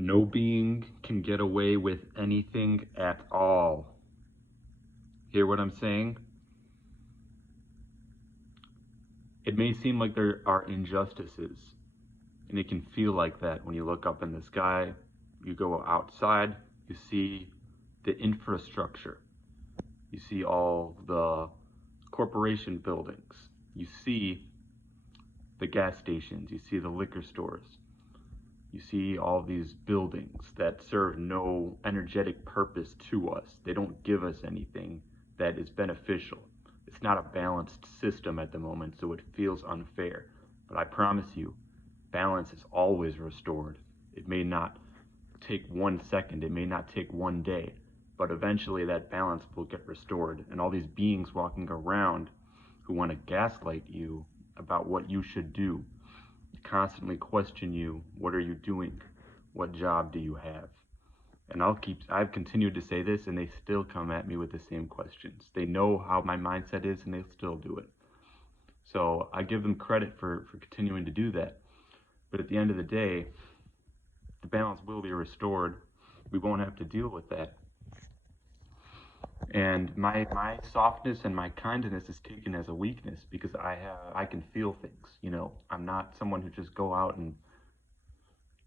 No being can get away with anything at all. Hear what I'm saying? It may seem like there are injustices, and it can feel like that when you look up in the sky, you go outside, you see the infrastructure, you see all the corporation buildings, you see the gas stations, you see the liquor stores, you see all these buildings that serve no energetic purpose to us. They don't give us anything that is beneficial. It's not a balanced system at the moment, so it feels unfair. But I promise you, balance is always restored. It may not take 1 second, it may not take one day, but eventually that balance will get restored. And all these beings walking around who want to gaslight you about what you should do, constantly question you, what are you doing? What job do you have? And I've continued to say this and they still come at me with the same questions. They know how my mindset is and they still do it. So I give them credit for continuing to do that. But at the end of the day, the balance will be restored. We won't have to deal with that. And my softness and my kindness is taken as a weakness because I can feel things. I'm not someone who just go out and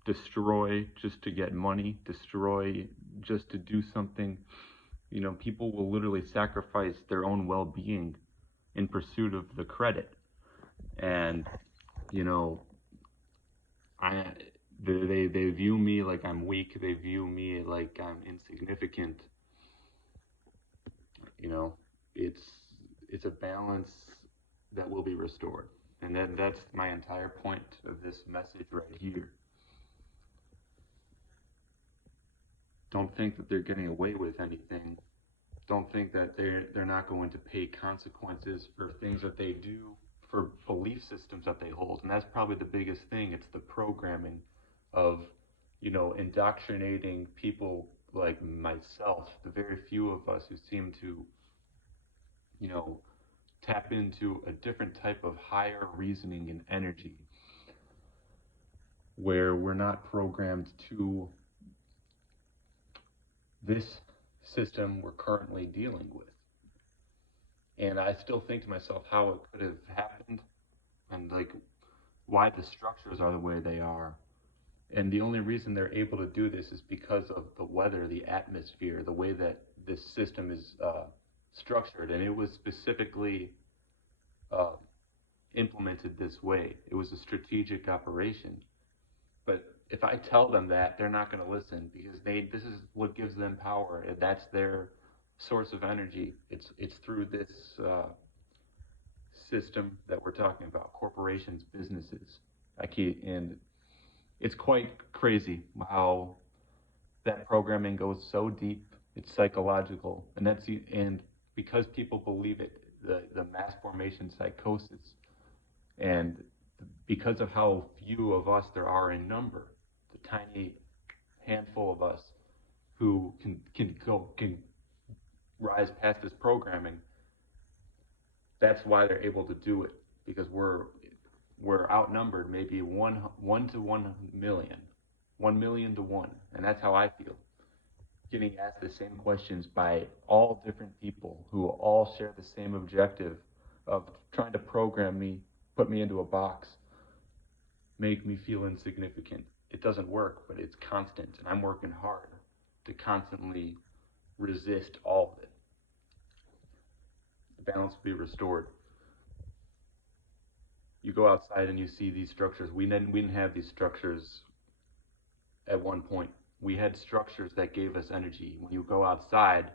destroy just to get money, destroy just to do something. People will literally sacrifice their own well-being in pursuit of the credit. And you know, I they view me like I'm weak. They view me like I'm insignificant. You know, it's it's a balance that will be restored. And that's my entire point of this message right here. Don't think that they're getting away with anything. Don't think that they're not going to pay consequences for things that they do, for belief systems that they hold. And that's probably the biggest thing. It's the programming of, indoctrinating people like myself, the very few of us who seem to, you know, tap into a different type of higher reasoning and energy where we're not programmed to this system we're currently dealing with. And I still think to myself how it could have happened and like why the structures are the way they are. And the only reason they're able to do this is because of the weather, the atmosphere, the way that this system is structured. And it was specifically uh, implemented this way. It was a strategic operation. But if I tell them that, they're not going to listen because this is what gives them power. And that's their source of energy. It's through this system that we're talking about, corporations, businesses. And it's quite crazy how that programming goes so deep. It's psychological, and because people believe it, the mass formation psychosis, and because of how few of us there are in number, the tiny handful of us who can rise past this programming. That's why they're able to do it because we're outnumbered maybe one to 1 million, 1 million to one, and that's how I feel. Getting asked the same questions by all different people who all share the same objective of trying to program me, put me into a box, make me feel insignificant. It doesn't work, but it's constant, and I'm working hard to constantly resist all of it. The balance will be restored. You go outside and you see these structures. We didn't have these structures at one point. We had structures that gave us energy. When you go outside,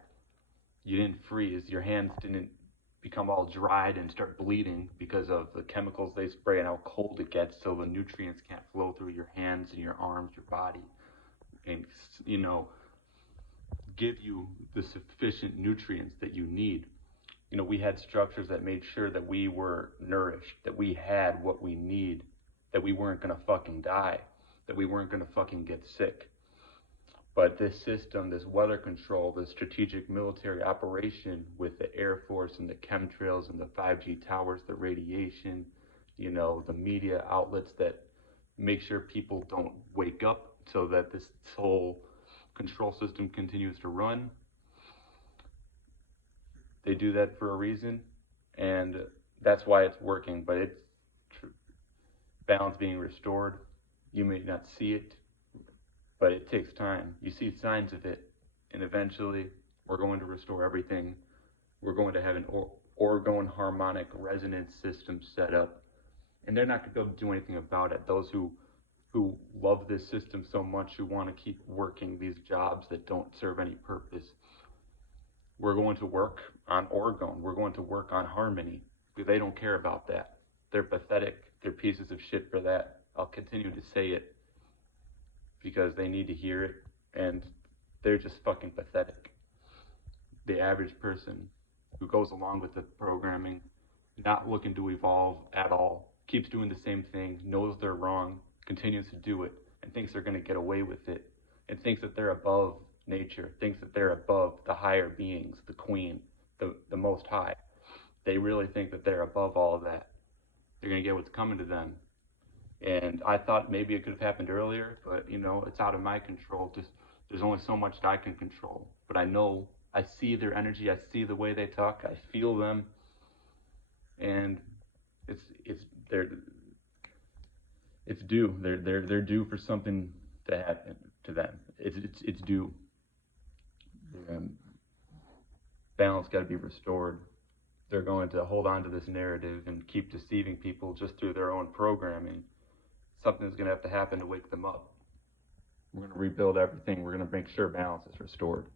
you didn't freeze. Your hands didn't become all dried and start bleeding because of the chemicals they spray and how cold it gets, so the nutrients can't flow through your hands and your arms, your body, and you know give you the sufficient nutrients that you need. We had structures that made sure that we were nourished, that we had what we need, that we weren't gonna fucking die, that we weren't gonna fucking get sick. But this system, this weather control, this strategic military operation with the Air Force and the chemtrails and the 5G towers, the radiation, the media outlets that make sure people don't wake up so that this whole control system continues to run. They do that for a reason, and that's why it's working. But it's balance being restored. You may not see it, but it takes time. You see signs of it, and eventually we're going to restore everything. We're going to have an orgone harmonic resonance system set up, and they're not going to be able to do anything about it. Those who love this system so much, who want to keep working these jobs that don't serve any purpose. We're going to work on orgone. We're going to work on harmony. They don't care about that. They're pathetic. They're pieces of shit for that. I'll continue to say it because they need to hear it, and they're just fucking pathetic. The average person who goes along with the programming, not looking to evolve at all, keeps doing the same thing, knows they're wrong, continues to do it, and thinks they're going to get away with it, and thinks that they're above nature, thinks that they're above the higher beings, the queen, the most high. They really think that they're above all of that. They're going to get what's coming to them. And I thought maybe it could have happened earlier, but you know, it's out of my control. Just there's only so much that I can control. But I know, I see their energy, I see the way they talk, I feel them, and it's due. They're due for something to happen to them. It's due. Balance got to be restored. They're going to hold on to this narrative and keep deceiving people just through their own programming. Something's going to have to happen to wake them up. We're going to rebuild everything. We're going to make sure balance is restored.